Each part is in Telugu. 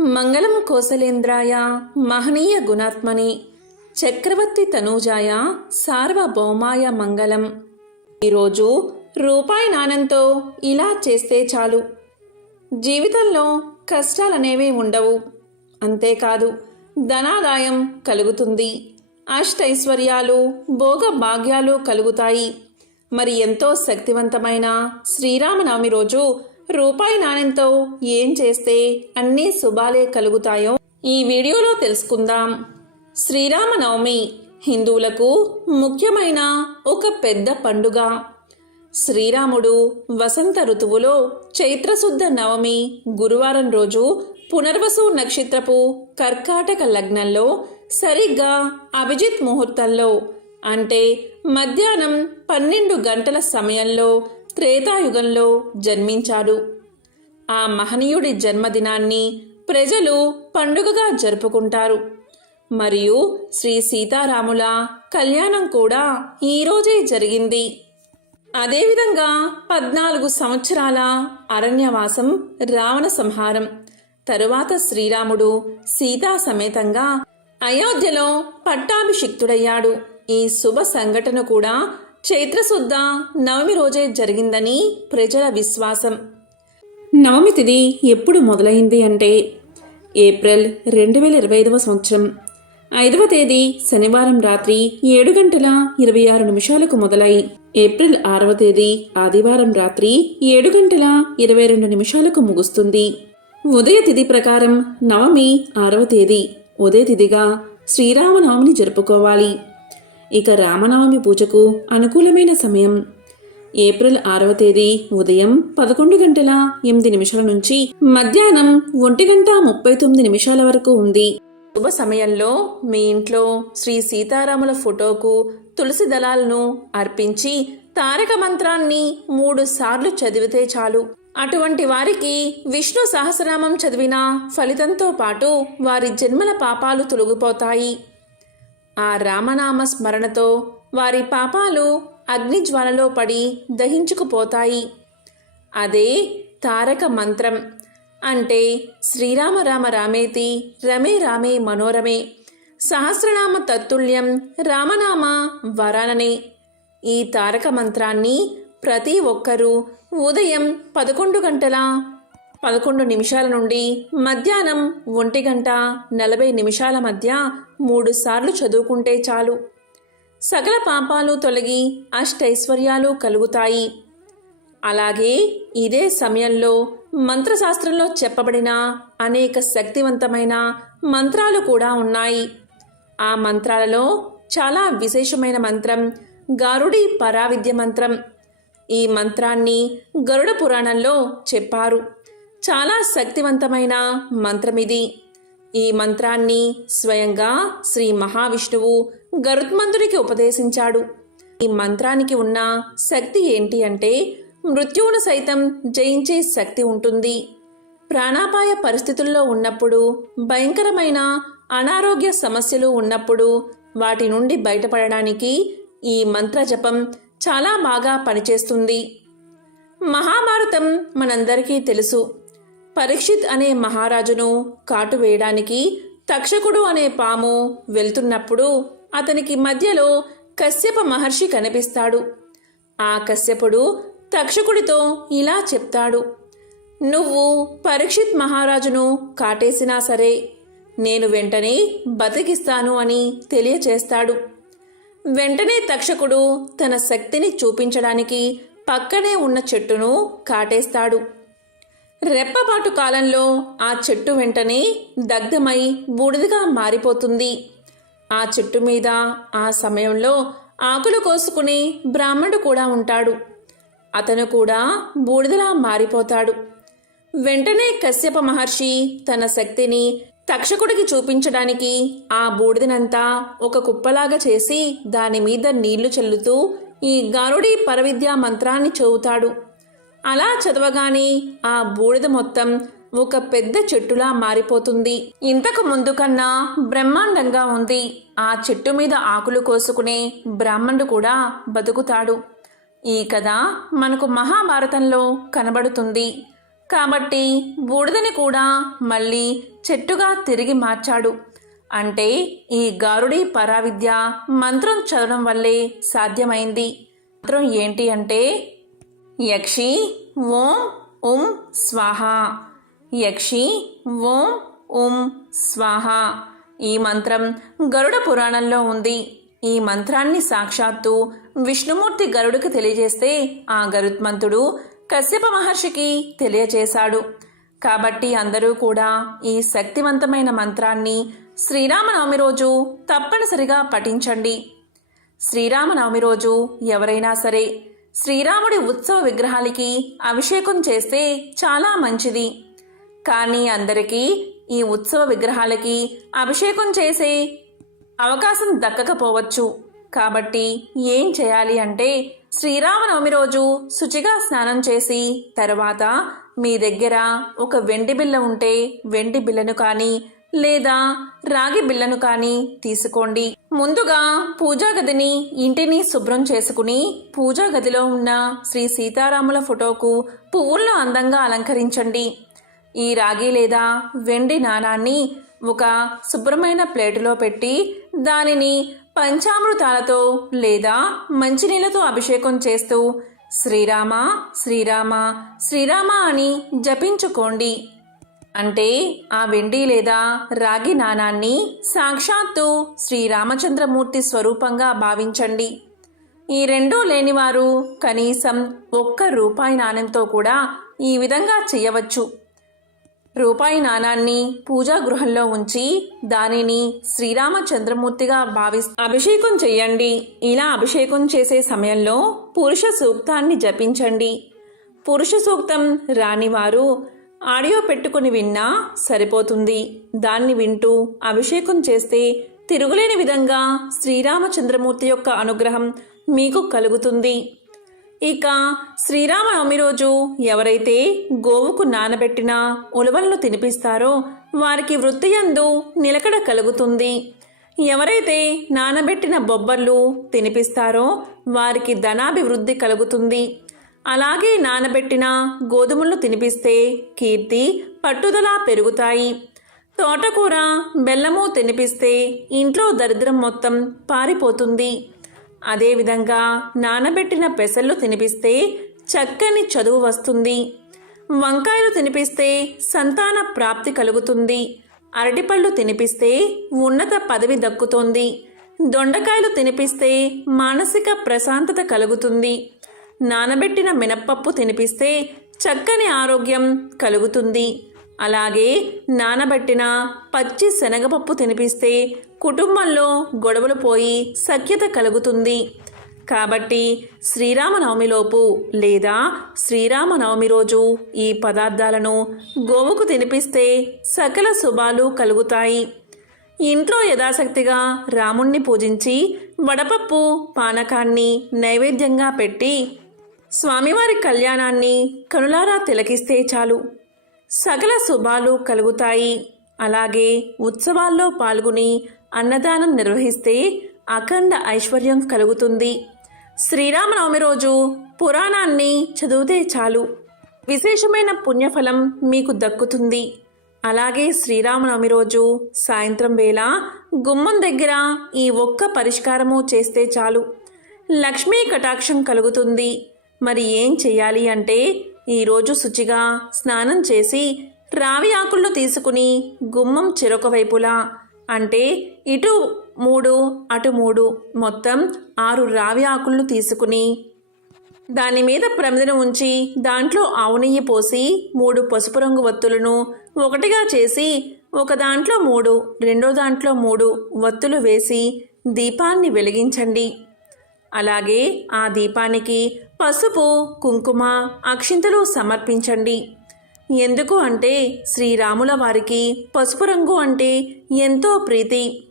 మంగళం కోసలేంద్రాయ మహనీయ గుణాత్మని చక్రవర్తి తనూజాయ సార్వభౌమాయ మంగళం. ఈరోజు రూపాయి నాణంతో ఇలా చేస్తే చాలు. జీవితంలో కష్టాలనేవి ఉండవు. అంతేకాదు ధనాదాయం కలుగుతుంది. అష్టైశ్వర్యాలు భోగ భాగ్యాలు కలుగుతాయి. మరి ఎంతో శక్తివంతమైన శ్రీరామనవమి రోజు రూపాయి నాణ్యంతో ఏం చేస్తే అన్ని శుభాలే కలుగుతాయో ఈ వీడియోలో తెలుసుకుందాం. శ్రీరామనవమి హిందువులకు ముఖ్యమైన ఒక పెద్ద పండుగ. శ్రీరాముడు వసంత ఋతువులో చైత్రశుద్ధ నవమి గురువారం రోజు పునర్వసు నక్షత్రపు కర్కాటక లగ్నంలో సరిగ్గా అభిజిత్ ముహూర్తంలో అంటే మధ్యాహ్నం పన్నెండు గంటల సమయంలో త్రేతాయుగంలో జన్మించాడు. ఆ మహనీయుడి జన్మదినాన్ని ప్రజలు పండుగగా జరుపుకుంటారు. మరియు శ్రీ సీతారాముల కళ్యాణం కూడా ఈరోజే జరిగింది. అదేవిధంగా పద్నాలుగు సంవత్సరాల అరణ్యవాసం రావణ సంహారం తరువాత శ్రీరాముడు సీతా సమేతంగా అయోధ్యలో పట్టాభిషిక్తుడయ్యాడు. ఈ శుభ సంఘటన కూడా చైత్రశుద్ధ నవమి రోజే జరిగిందని ప్రజల విశ్వాసం. నవమి తిథి ఎప్పుడు మొదలైంది అంటే ఏప్రిల్ రెండు వేల ఇరవై ఐదవ సంవత్సరం. ఐదవ తేదీ శనివారం రాత్రి ఏడు గంటల ఇరవై ఆరు నిమిషాలకు మొదలై ఏప్రిల్ ఆరవ తేదీ ఆదివారం రాత్రి ఏడు గంటల ఇరవై రెండు నిమిషాలకు ముగుస్తుంది. ఉదయ తిథి ప్రకారం నవమి ఆరవ తేదీ. ఉదయ తిథిగా శ్రీరామనవమిని జరుపుకోవాలి. ఇక రామనవమి పూజకు అనుకూలమైన సమయం. ఏప్రిల్ ఆరవ తేదీ ఉదయం పదకొండు గంటల ఎనిమిది నిమిషాల నుంచి మధ్యాహ్నం ఒంటి గంట ముప్పై తొమ్మిది నిమిషాల వరకు ఉంది. శుభ సమయంలో మీ ఇంట్లో శ్రీ సీతారాముల ఫోటోకు తులసి దళాలను అర్పించి తారక మంత్రాన్ని మూడు సార్లు చదివితే చాలు. అటువంటి వారికి విష్ణు సహస్రనామం చదివిన ఫలితంతో పాటు వారి జన్మల పాపాలు తొలగిపోతాయి. ఆ రామనామ స్మరణతో వారి పాపాలు అగ్నిజ్వాలలో పడి దహించుకుపోతాయి. అదే తారక మంత్రం. అంటే శ్రీరామ రామ రామేతి రమే రామే మనోరమే. సహస్రనామ తత్తుల్యం రామనామ వరాననే. ఈ తారక మంత్రాన్ని ప్రతి ఒక్కరూ ఉదయం పదకొండు గంటల పదకొండు నిమిషాల నుండి మధ్యాహ్నం ఒంటి గంట నలభై నిమిషాల మధ్య మూడు సార్లు చదువుకుంటే చాలు. సకల పాపాలు తొలగి అష్టైశ్వర్యాలు కలుగుతాయి. అలాగే ఇదే సమయంలో మంత్రశాస్త్రంలో చెప్పబడిన అనేక శక్తివంతమైన మంత్రాలు కూడా ఉన్నాయి. ఆ మంత్రాలలో చాలా విశేషమైన మంత్రం గారుడి పరావిద్య మంత్రం. ఈ మంత్రాన్ని గరుడ పురాణంలో చెప్పారు. చాలా శక్తివంతమైన మంత్రమిది ఈ మంత్రాన్ని స్వయంగా శ్రీ మహావిష్ణువు గరుత్మంతుడికి ఉపదేశించాడు. ఈ మంత్రానికి ఉన్న శక్తి ఏంటి అంటే మృత్యువును సైతం జయించే శక్తి ఉంటుంది. ప్రాణాపాయ పరిస్థితుల్లో ఉన్నప్పుడు భయంకరమైన అనారోగ్య సమస్యలు ఉన్నప్పుడు వాటి నుండి బయటపడడానికి ఈ మంత్ర జపం చాలా బాగా పనిచేస్తుంది. మహాభారతం మనందరికీ తెలుసు. పరీక్షిత్ అనే మహారాజును కాటు వేయడానికి తక్షకుడు అనే పాము వెళ్తున్నప్పుడు అతనికి మధ్యలో కశ్యప మహర్షి కనిపిస్తాడు. ఆ కశ్యపుడు తక్షకుడితో ఇలా చెప్తాడు. నువ్వు పరీక్షిత్ మహారాజును కాటేసినా సరే నేను వెంటనే బతికిస్తాను అని తెలియచేస్తాడు. వెంటనే తక్షకుడు తన శక్తిని చూపించడానికి పక్కనే ఉన్న చెట్టును కాటేస్తాడు. రెప్పపాటు కాలంలో ఆ చెట్టు వెంటనే దగ్ధమై బూడిదగా మారిపోతుంది. ఆ చెట్టు మీద ఆ సమయంలో ఆకులు కోసుకునే బ్రాహ్మణుడు కూడా ఉంటాడు. అతను కూడా బూడిదలా మారిపోతాడు. వెంటనే కశ్యప మహర్షి తన శక్తిని తక్షకుడికి చూపించడానికి ఆ బూడిదనంతా ఒక కుప్పలాగా చేసి దాని మీద నీళ్ళు చల్లుతూ ఈ గారుడి పరవిద్యా మంత్రాన్ని చెబుతాడు అలా చదవగానే ఆ బూడిద మొత్తం ఒక పెద్ద చెట్టులా మారిపోతుంది. ఇంతకు ముందు కన్నా బ్రహ్మాండంగా ఉంది. ఆ చెట్టు మీద ఆకులు కోసుకునే బ్రాహ్మణుడు కూడా బతుకుతాడు. ఈ కథ మనకు మహాభారతంలో కనబడుతుంది. కాబట్టి బూడిదని కూడా మళ్ళీ చెట్టుగా తిరిగి మార్చాడు. అంటే ఈ గారుడి పరావిద్య మంత్రం చదవడం వల్లే సాధ్యమైంది. మంత్రం ఏంటి అంటే యక్షి ఓం ఉం స్వాహ. యక్షి ఓం ఉం స్వాహ. ఈ మంత్రం గరుడ పురాణంలో ఉంది. ఈ మంత్రాన్ని సాక్షాత్తు విష్ణుమూర్తి గరుడికి తెలియజేస్తే ఆ గరుత్మంతుడు కశ్యప మహర్షికి తెలియచేశాడు. కాబట్టి అందరూ కూడా ఈ శక్తివంతమైన మంత్రాన్ని శ్రీరామనవమి రోజు తప్పనిసరిగా పఠించండి. శ్రీరామనవమి రోజు ఎవరైనా సరే శ్రీరాముడి ఉత్సవ విగ్రహాలకి అభిషేకం చేస్తే చాలా మంచిది. కానీ అందరికీ ఈ ఉత్సవ విగ్రహాలకి అభిషేకం చేసే అవకాశం దక్కకపోవచ్చు. కాబట్టి ఏం చేయాలి అంటే శ్రీరామనవమి రోజు శుచిగా స్నానం చేసి తర్వాత మీ దగ్గర ఒక వెండి బిల్ల ఉంటే వెండి బిల్లను కానీ లేదా రాగి బిళ్ళను కానీ తీసుకోండి. ముందుగా పూజా గదిని ఇంటిని శుభ్రం చేసుకుని పూజా గదిలో ఉన్న శ్రీ సీతారాముల ఫోటోకు పువ్వులను అందంగా అలంకరించండి. ఈ రాగి లేదా వెండి నాణాన్ని ఒక శుభ్రమైన ప్లేటులో పెట్టి దానిని పంచామృతాలతో లేదా మంచినీళ్ళతో అభిషేకం చేస్తూ శ్రీరామ శ్రీరామ శ్రీరామ అని జపించుకోండి. అంటే ఆ వెండి లేదా రాగి నాణాన్ని సాక్షాత్తు శ్రీరామచంద్రమూర్తి స్వరూపంగా భావించండి. ఈ రెండూ లేనివారు కనీసం ఒక్క రూపాయి నాణ్యంతో కూడా ఈ విధంగా చేయవచ్చు. రూపాయి నాణాన్ని పూజా గృహంలో ఉంచి దానిని శ్రీరామచంద్రమూర్తిగా భావి అభిషేకం చేయండి. ఇలా అభిషేకం చేసే సమయంలో పురుష సూక్తాన్ని జపించండి. పురుష సూక్తం రానివారు ఆడియో పెట్టుకుని విన్నా సరిపోతుంది. దాన్ని వింటూ అభిషేకం చేస్తే తిరుగులేని విధంగా శ్రీరామచంద్రమూర్తి యొక్క అనుగ్రహం మీకు కలుగుతుంది. ఇక శ్రీరామనవమి రోజు ఎవరైతే గోవుకు నానబెట్టిన ఉలవలను తినిపిస్తారో వారికి వృత్తియందు నిలకడ కలుగుతుంది. ఎవరైతే నానబెట్టిన బొబ్బర్లు తినిపిస్తారో వారికి ధనాభివృద్ధి కలుగుతుంది. అలాగే నానబెట్టిన గోధుమలు తినిపిస్తే కీర్తి పట్టుదల పెరుగుతాయి. తోటకూర బెల్లము తినిపిస్తే ఇంట్లో దరిద్రం మొత్తం పారిపోతుంది. అదేవిధంగా నానబెట్టిన పెసళ్ళు తినిపిస్తే చక్కని చదువు వస్తుంది. వంకాయలు తినిపిస్తే సంతాన ప్రాప్తి కలుగుతుంది. అరటిపళ్ళు తినిపిస్తే ఉన్నత పదవి దక్కుతోంది. దొండకాయలు తినిపిస్తే మానసిక ప్రశాంతత కలుగుతుంది. నానబెట్టిన మినప్పప్పు తినిపిస్తే చక్కని ఆరోగ్యం కలుగుతుంది. అలాగే నానబెట్టిన పచ్చి శనగపప్పు తినిపిస్తే కుటుంబంలో గొడవలు పోయి సఖ్యత కలుగుతుంది. కాబట్టి శ్రీరామనవమిలోపు లేదా శ్రీరామనవమి రోజు ఈ పదార్థాలను గోవుకు తినిపిస్తే సకల శుభాలు కలుగుతాయి. ఇంట్లో యథాశక్తిగా రాముణ్ణి పూజించి వడపప్పు పానకాన్ని నైవేద్యంగా పెట్టి స్వామివారి కళ్యాణాన్ని కనులారా తిలకిస్తే చాలు. సకల శుభాలు కలుగుతాయి. అలాగే ఉత్సవాల్లో పాల్గొని అన్నదానం నిర్వహిస్తే అఖండ ఐశ్వర్యం కలుగుతుంది. శ్రీరామనవమి రోజు పురాణాన్ని చదివితే చాలు. విశేషమైన పుణ్యఫలం మీకు దక్కుతుంది. అలాగే శ్రీరామనవమి రోజు సాయంత్రం వేళ గుమ్మం దగ్గర ఈ ఒక్క పరిష్కారము చేస్తే చాలు. లక్ష్మీ కటాక్షం కలుగుతుంది. మరి ఏం చెయ్యాలి అంటే ఈరోజు శుచిగా స్నానం చేసి రావి ఆకులను తీసుకుని గుమ్మం చెరొక వైపులా అంటే ఇటు మూడు అటు మూడు మొత్తం ఆరు రావి ఆకులను తీసుకుని దాని మీద ప్రమిదను ఉంచి దాంట్లో ఆవు నెయ్యి పోసి మూడు పసుపు రంగు వత్తులను ఒకటిగా చేసి ఒక దాంట్లో మూడు రెండో దాంట్లో మూడు వత్తులు వేసి దీపాన్ని వెలిగించండి. అలాగే ఆ దీపానికి పసుపు కుంకుమ అక్షింతలు సమర్పించండి. ఎందుకు అంటే శ్రీరాముల వారికి పసుపు రంగు అంటే ఎంతో ప్రీతి.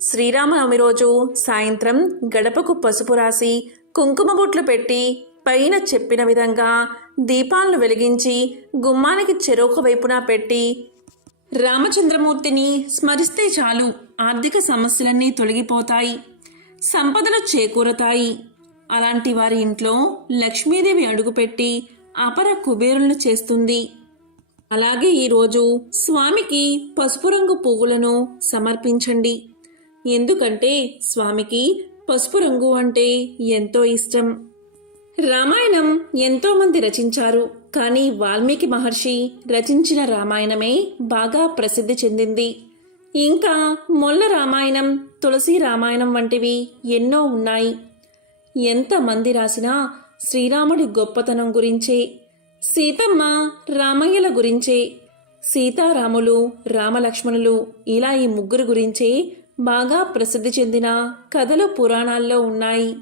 శ్రీరామనవమి రోజు సాయంత్రం గడపకు పసుపు రాసి కుంకుమ బొట్లు పెట్టి పైన చెప్పిన విధంగా దీపాలను వెలిగించి గుమ్మానికి చెరొక వైపున పెట్టి రామచంద్రమూర్తిని స్మరిస్తే చాలు ఆర్థిక సమస్యలన్నీ తొలగిపోతాయి. సంపదలు చేకూరతాయి. అలాంటి వారి ఇంట్లో లక్ష్మీదేవి అడుగుపెట్టి అపర కుబేరులను చేస్తుంది. అలాగే ఈరోజు స్వామికి పసుపు రంగు పువ్వులను సమర్పించండి. ఎందుకంటే స్వామికి పసుపు రంగు అంటే ఎంతో ఇష్టం. రామాయణం ఎంతోమంది రచించారు. కానీ వాల్మీకి మహర్షి రచించిన రామాయణమే బాగా ప్రసిద్ధి చెందింది. ఇంకా మొల్ల రామాయణం తులసి రామాయణం వంటివి ఎన్నో ఉన్నాయి. ఎంతమంది రాసినా శ్రీరాముడి గొప్పతనం గురించే సీతమ్మ రామయ్యల గురించే సీతారాములు రామలక్ష్మణులు ఇలా ఈ ముగ్గురు గురించే బాగా ప్రసిద్ధి చెందిన కథలు పురాణాల్లో ఉన్నాయి.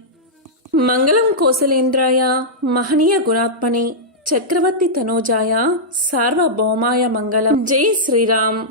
మంగళం కోసలేంద్రాయ మహనీయ గుణాత్మని చక్రవర్తి తనోజాయ సార్వభౌమాయ మంగళం. జై శ్రీరామ్.